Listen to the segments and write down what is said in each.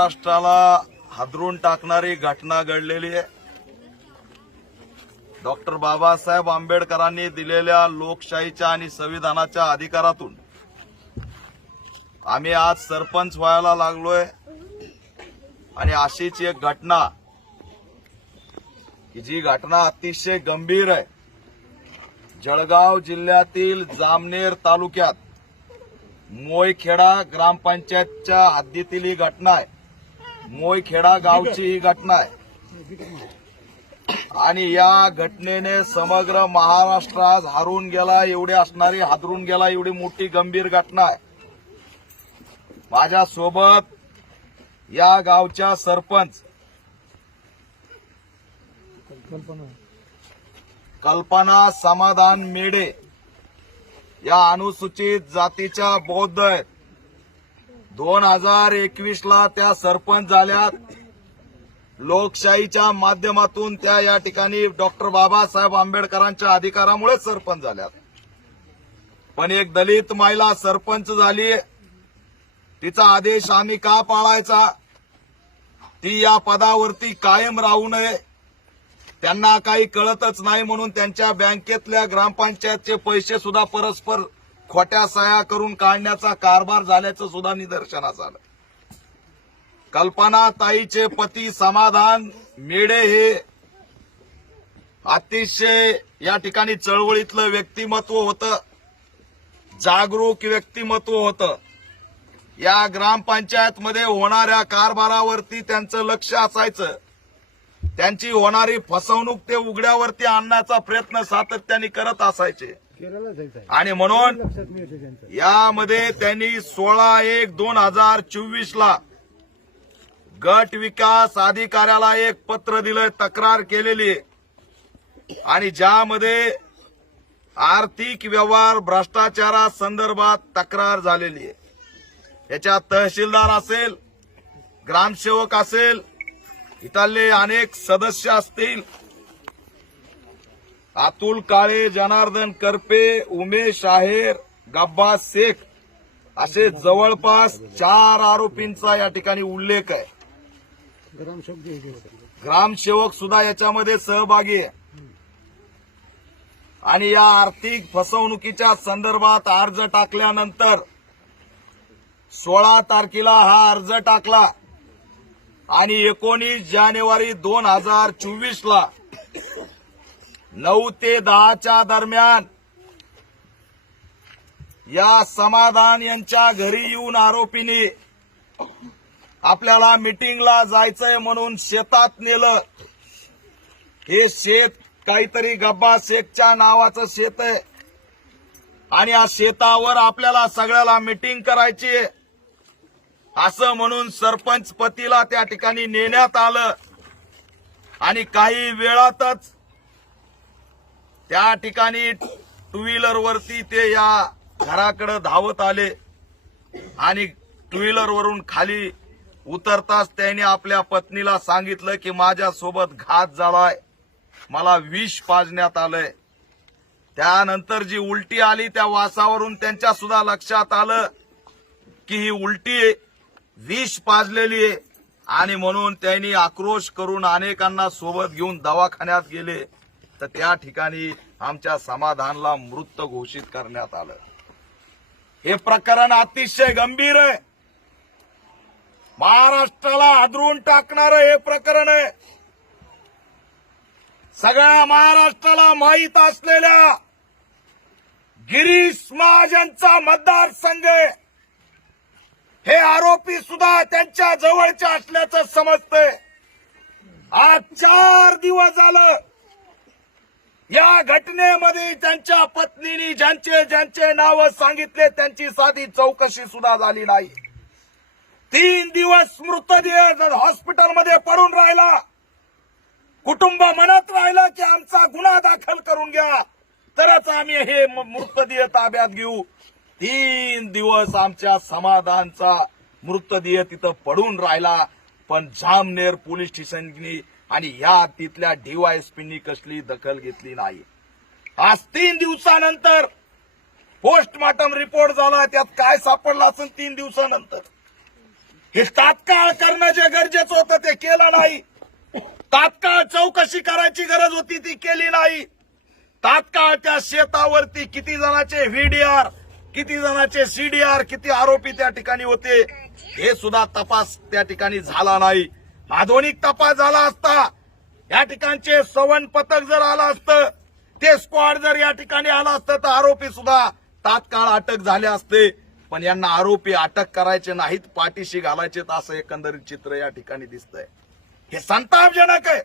महाराष्ट्राला हादरून टाकणारी घटना घडलेली आहे. डॉक्टर बाबासाहेब आंबेडकरांनी दिलेल्या लोकशाहीच्या आणि संविधानाच्या अधिकारातून आम्ही आज सरपंच व्हायला लागलोय. आणि अशीच एक घटना की जी घटना अतिशय गंभीर आहे. जळगाव जिल्ह्यातील जामनेर तालुक्यात मोयखेडा ग्रामपंचायतच्या हद्दीतील ही घटना आहे. मोयखेडा गावची ही घटना आहे. आणि या घटनेने समग्र महाराष्ट्र आज हरून गेला एवढी असणारी हादरून गेला एवढी मोठी गंभीर घटना आहे. माझ्या सोबत या गावच्या सरपंच कल्पना समाधान मेढे या अनुसूचित जातीच्या बौद्ध आहेत. दोन हजार एकवीस ला त्या सरपंच झाल्या लोकशाहीच्या माध्यमातून त्या या ठिकाणी डॉक्टर बाबासाहेब आंबेडकरांच्या अधिकारामुळेच सरपंच झाल्यात. पण एक दलित महिला सरपंच झाली. तिचा आदेश आम्ही का पाळायचा? ती या पदावरती कायम राहू नये. त्यांना काही कळतच नाही म्हणून त्यांच्या बँकेतल्या ग्रामपंचायतचे पैसे सुद्धा परस्पर खोट्या सह्या करून काढण्याचा कारभार झाल्याचं सुद्धा निदर्शनास आलं. कल्पना ताईचे पती समाधान मेढे हे अतिशय या ठिकाणी चळवळीतलं व्यक्तिमत्व होतं जागरूक व्यक्तिमत्व होतं. या ग्रामपंचायत मध्ये होणाऱ्या कारभारावरती त्यांचं लक्ष असायचं. त्यांची होणारी फसवणूक ते उघड्यावरती आणण्याचा प्रयत्न सातत्याने करत असायचे. आणि म्हणून यामध्ये त्यांनी सोळा एक दोन हजार चोवीस ला गट विकास अधिकाऱ्याला एक पत्र दिलंय तक्रार केलेली. आणि ज्यामध्ये आर्थिक व्यवहार भ्रष्टाचारासंदर्भात तक्रार झालेली आहे. याच्यात तहसीलदार असेल ग्रामसेवक असेल इथले अनेक सदस्य असतील अतुल काळे जनार्दन करपे उमेश आहेर गब्बा शेख असे जवळपास चार आरोपींचा या ठिकाणी उल्लेख आहे. ग्रामसेवक सुद्धा याच्यामध्ये सहभागी आहे. आणि या आर्थिक फसवणुकीच्या संदर्भात अर्ज टाकल्यानंतर सोळा तारखेला हा अर्ज टाकला आणि एकोणीस जानेवारी दोन हजार चोवीसला नऊ ते दहाच्या दरम्यान या समाधान यांच्या घरी येऊन आरोपींनी आपल्याला मिटिंगला जायचंय म्हणून शेतात नेलं. हे शेत काहीतरी गब्बा शेखच्या नावाचं शेत आहे. आणि या शेतावर आपल्याला सगळ्याला मिटिंग करायची असं म्हणून सरपंच पतीला त्या ठिकाणी नेण्यात आलं. आणि काही वेळातच त्या ठिकाणी टू व्हीलर वरती ते या घराकडे धावत आले. आणि टू व्हीलर वरून खाली उतरताच त्यांनी आपल्या पत्नीला सांगितलं की माझ्यासोबत घात झालाय. मला विष पाजण्यात आलंय. त्यानंतर जी उलटी आली त्या वासावरून त्यांच्या सुद्धा लक्षात आलं की ही उलटी विष पाजलेली आहे. आणि म्हणून त्यांनी आक्रोश करून अनेकांना सोबत घेऊन दवाखान्यात गेले. तर त्या ठिकाणी आमच्या समाधानला मृत घोषित करण्यात आलं. हे प्रकरण अतिशय गंभीर आहे. महाराष्ट्राला आदरून टाकणारं हे प्रकरण आहे. सगळ्या महाराष्ट्राला माहीत असलेल्या गिरीश महाजनचा मतदारसंघ आहे. हे आरोपी सुद्धा त्यांच्या जवळचे असल्याचं समजतंय. आज चार दिवस झालं या घटनेमध्ये त्यांच्या पत्नीने ज्यांचे ज्यांचे नाव सांगितले त्यांची साधी चौकशी सुद्धा झाली नाही. तीन दिवस मृतदेह हॉस्पिटलमध्ये पडून राहिला कुटुंब म्हणत राहिलं की आमचा गुन्हा दाखल करून घ्या तरच आम्ही हे मृतदेह ताब्यात घेऊ. तीन दिवस आमच्या समाधानचा मृतदेह तिथं पडून राहिला पण जामनेर पोलीस स्टेशननी आणि या तिथल्या डीवायएसपींनी कसली दखल घेतली नाही. आज तीन दिवसानंतर पोस्टमार्टम रिपोर्ट झाला त्यात काय सापडलं असेल तीन दिवसानंतर? हे तात्काळ करणं जे गरजेचं होतं ते केलं नाही. तात्काळ चौकशी करायची गरज होती ती केली नाही. तात्काळ त्या शेतावरती किती जणांचे व्हीडीआर किती जणांचे सीडीआर किती आरोपी त्या ठिकाणी होते हे सुद्धा तपास त्या ठिकाणी झाला नाही. आधुनिक तपास झाला असता या ठिकाणचे सवन पथक जर आलं असतं ते स्क्वॉड जर या ठिकाणी आलं असतं तर आरोपी सुद्धा तात्काळ अटक झाले असते. पण यांना आरोपी अटक करायचे नाहीत पाठीशी घालायचे असं एकंदरीत चित्र या ठिकाणी दिसतंय. हे संतापजनक आहे.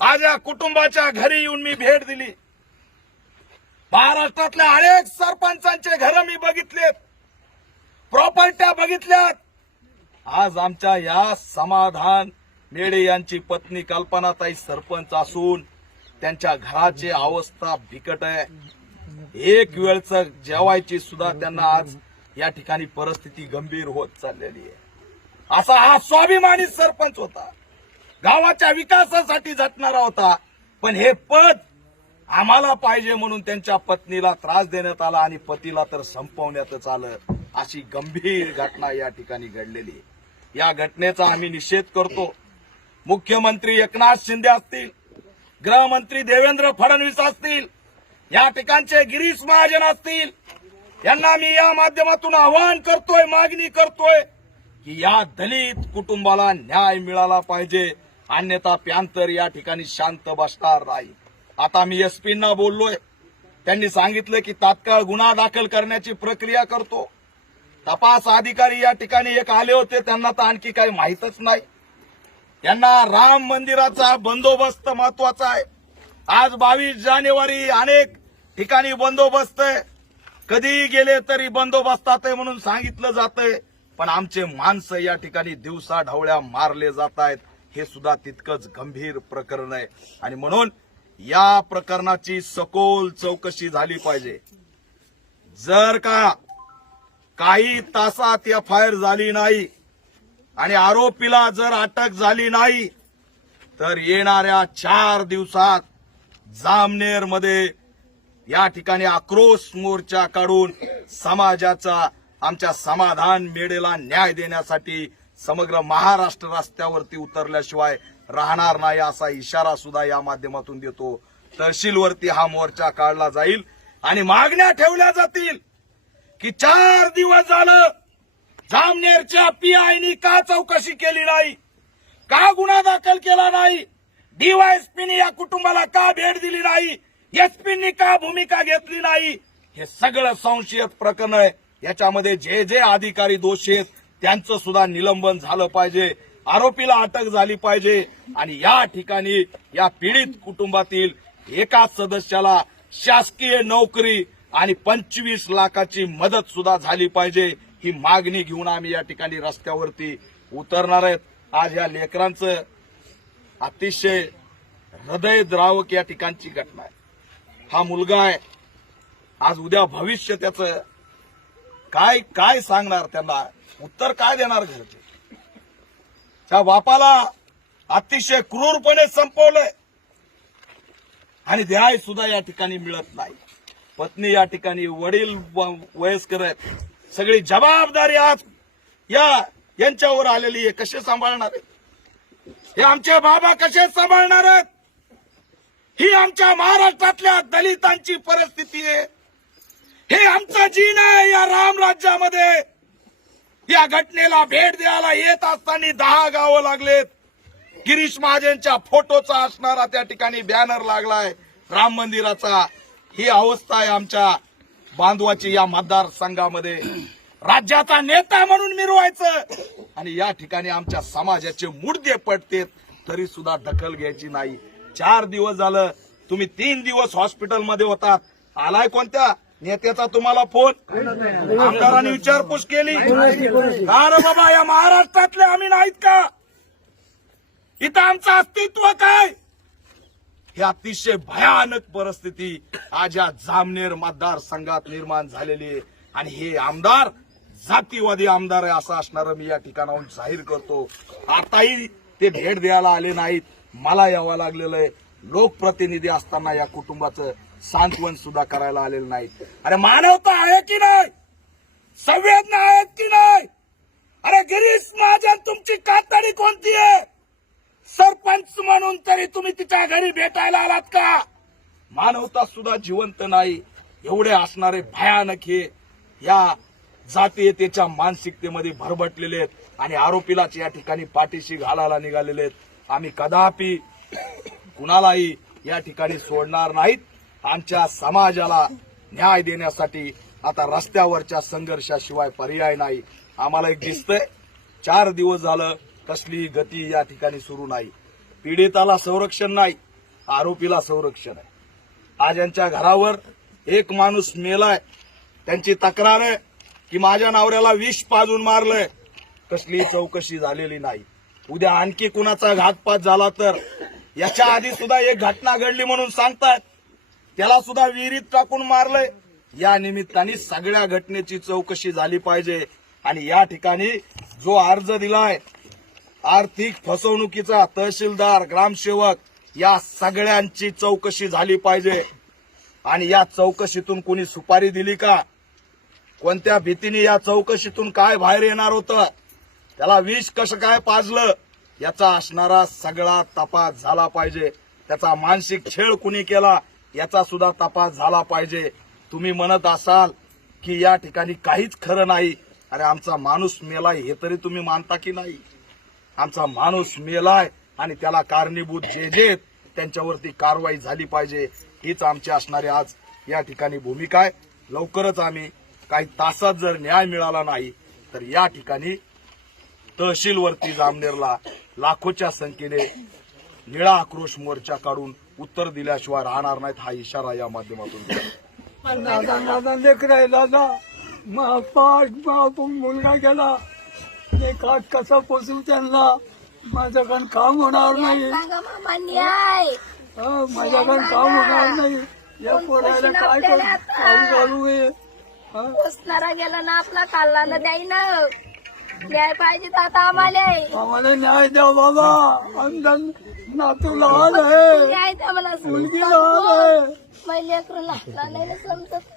आज या कुटुंबाच्या घरी येऊन मी भेट दिली. महाराष्ट्रातल्या अनेक सरपंचांचे घर मी बघितलेत. प्रॉपर्ट्या बघितल्यात. आज आमच्या या समाधान मेडे यांची पत्नी कल्पनाताई सरपंच असून त्यांच्या घराची अवस्था बिकट आहे. एक वेळच जेवायची सुद्धा त्यांना आज या ठिकाणी परिस्थिती गंभीर होत चाललेली आहे. असा हा स्वाभिमानी सरपंच होता. गावाच्या विकासासाठी झटणारा होता. पण हे पद आम्हाला पाहिजे म्हणून त्यांच्या पत्नीला त्रास देण्यात आला आणि पतीला तर संपवण्यातच आलं. अशी गंभीर घटना या ठिकाणी घडलेली आहे. या घटनेचा आम्ही निषेध करतो. मुख्यमंत्री एकनाथ शिंदे असतील गृहमंत्री देवेंद्र फडणवीस असतील या ठिकाणचे गिरीश महाजन असतील यांना मी या माध्यमातून आवाहन करतोय मागणी करतोय की या दलित कुटुंबाला न्याय मिळाला पाहिजे. अन्यथा प्यांतर या ठिकाणी शांत बसणार नाही. आता मी एसपींना बोललोय. त्यांनी सांगितलं की तात्काळ गुन्हा दाखल करण्याची प्रक्रिया करतो. तपास अधिकारी या ठिकाणी एक आले होते. त्यांना तर आणखी काही माहीतच नाही. त्यांना राम मंदिराचा बंदोबस्त महत्त्वाचा आहे. आज बावीस जानेवारी अनेक ठिकाणी बंदोबस्त आहे. कधीही गेले तरी बंदोबस्तात आहे म्हणून सांगितलं जातंय. पण आमचे माणसं या ठिकाणी दिवसा ढवळ्या मारले जात आहेत. हे सुद्धा तितकंच गंभीर प्रकरण आहे. आणि म्हणून या प्रकरणाची सखोल चौकशी झाली पाहिजे. जर का काही तासात एफ आय आर झाली नाही. आणि आरोपीला जर अटक झाली नाही तर येणाऱ्या चार दिवसात जामनेरमध्ये या ठिकाणी आक्रोश मोर्चा काढून समाजाचा आमच्या समाधान मेळेला न्याय देण्यासाठी समग्र महाराष्ट्र रस्त्यावरती उतरल्याशिवाय राहणार नाही असा इशारा सुद्धा या माध्यमातून देतो. तहसीलवरती हा मोर्चा काढला जाईल आणि मागण्या ठेवल्या जातील. की चार दिवस झालं जामनेरच्या पीआयनी का चौकशी केली नाही? का गुन्हा दाखल केला नाही? डीवायएसपीनी या कुटुंबाला का भेट दिली नाही? एसपींनी का भूमिका घेतली नाही? हे सगळं संशयित प्रकरण आहे. याच्यामध्ये जे जे अधिकारी दोषी आहेत त्यांचं सुद्धा निलंबन झालं पाहिजे. आरोपीला अटक झाली पाहिजे. आणि या ठिकाणी या पीडित कुटुंबातील एकाच सदस्याला शासकीय नोकरी आणि पंचवीस लाखाची मदत सुद्धा झाली पाहिजे. ही मागणी घेऊन आम्ही या ठिकाणी रस्त्यावरती उतरणार आहेत. आज या लेकरांचं अतिशय हृदयद्रावक या ठिकाणची घटना आहे. हा मुलगा आहे. आज उद्या भविष्य त्याचं काय काय सांगणार त्यांना? उत्तर काय देणार घरचे? त्या बापाला अतिशय क्रूरपणे संपवलंय. आणि न्याय सुद्धा या ठिकाणी मिळत नाही. पत्नी या ठिकाणी वडील व- वयस्कर आहेत. सगळी जबाबदारी आज या यांच्यावर आलेली आहे. कसे सांभाळणार आहेत? हे आमचे बाबा कसे सांभाळणार आहेत? ही आमच्या महाराष्ट्रातल्या दलितांची परिस्थिती आहे. हे आमचं जीन आहे या राम राज्यामध्ये. या घटनेला भेट द्यायला येत असताना दहा गावं लागलेत. गिरीश महाजनच्या फोटोचा असणारा त्या ठिकाणी बॅनर लागलाय. राम मंदिराचा. ही अवस्था आहे आमच्या बांधवाची या मतदारसंघामध्ये राज्याचा नेता म्हणून मिरवायचं. आणि या ठिकाणी आमच्या समाजाचे मुडदे पडतेत तरी सुद्धा दखल घ्यायची नाही. चार दिवस झालं तुम्ही तीन दिवस हॉस्पिटलमध्ये होतात. आलाय कोणत्या? नेत्याचा तुम्हाला फोन. आमदारांनी विचारपूस केली. अरे बाबा या महाराष्ट्रातले आम्ही नाहीत का? इथं आमचं अस्तित्व काय? ही अतिशय भयानक परिस्थिती आज या जामनेर मतदारसंघात निर्माण झालेली आहे. आणि हे आमदार जातीवादी आमदार आहे असं असणारं मी या ठिकाणाहून जाहीर करतो. आताही ते भेट द्यायला आले नाहीत. मला यावं लागलेलं आहे. लोकप्रतिनिधी असताना या कुटुंबाचं सांत्वन सुद्धा करायला आलेलं नाही. अरे मानवता आहे की नाही? संवेदना आहेत की नाही? अरे गिरीश महाजन म्हणून तरी तुम्ही तिच्या घरी भेटायला आलात का? मानवता सुद्धा जिवंत नाही. एवढे असणारे भयानक हे या जातीयतेच्या मानसिकतेमध्ये भरभटलेले आहेत आणि आरोपीलाच या ठिकाणी पाठीशी घालायला निघालेले आहेत. आम्ही कदापि कुणालाही या ठिकाणी सोडणार नाहीत. आमच्या समाजाला न्याय देण्यासाठी आता रस्त्यावरच्या संघर्षाशिवाय पर्याय नाही. आम्हाला एक दिसतंय चार दिवस झालं कसली गती या ठिकाणी सुरू नाही. पीडिताला संरक्षण नाही आरोपीला संरक्षण आहे. आज यांच्या घरावर एक माणूस मेलाय त्यांची तक्रार आहे की माझ्या नवऱ्याला विष पाजून मारलंय. कसली चौकशी झालेली नाही. उद्या आणखी कुणाचा घातपात झाला तर याच्या आधी सुद्धा एक घटना घडली म्हणून सांगतायत. त्याला सुद्धा विहिरीत टाकून मारलंय. या निमित्ताने सगळ्या घटनेची चौकशी झाली पाहिजे. आणि या ठिकाणी जो अर्ज दिलाय आर्थिक फसवणुकीचा तहसीलदार ग्रामसेवक या सगळ्यांची चौकशी झाली पाहिजे. आणि या चौकशीतून कोणी सुपारी दिली का? कोणत्या भीतीने या चौकशीतून काय बाहेर येणार होतं? त्याला विष कसं काय पाजलं? याचा असणारा सगळा तपास झाला पाहिजे. त्याचा मानसिक छेळ कुणी केला? याचा सुद्धा तपास झाला पाहिजे. तुम्ही म्हणत असाल की या ठिकाणी काहीच खरं नाही. अरे आमचा माणूस मेला हे तरी तुम्ही मानता की नाही? आमचा माणूस मेलाय आणि त्याला कारणीभूत जे जे त्यांच्यावरती कारवाई झाली पाहिजे. हीच आमची असणारी आज या ठिकाणी भूमिका आहे. लवकरच आम्ही काही तासात जर न्याय मिळाला नाही तर या ठिकाणी तहसीलवरती जामनेरला लाखोच्या संख्येने निळा आक्रोश मोर्चा काढून उत्तर दिल्याशिवाय राहणार नाहीत हा इशारा या माध्यमातून दादा दादा लेकर मुलगा गेला. काठ कसं पोचू त्यांना? माझ्याकडून काम होणार नाही. सांगा मामा न्याय हं, माझ्याकडून काम होणार नाही. या पोरायला काय करू खाऊ घालू हे हं? पोचणारा गेला ना आपला खाल्ला ना द्याय ना न्याय पाहिजे तर आता आम्हाला. आम्हाला न्याय द्या बाबा. आमचा नातू लहान आहे. न्याय द्या मला. मुलगी लहान आहे. मैले लेकरं लहान नाही ना समजत.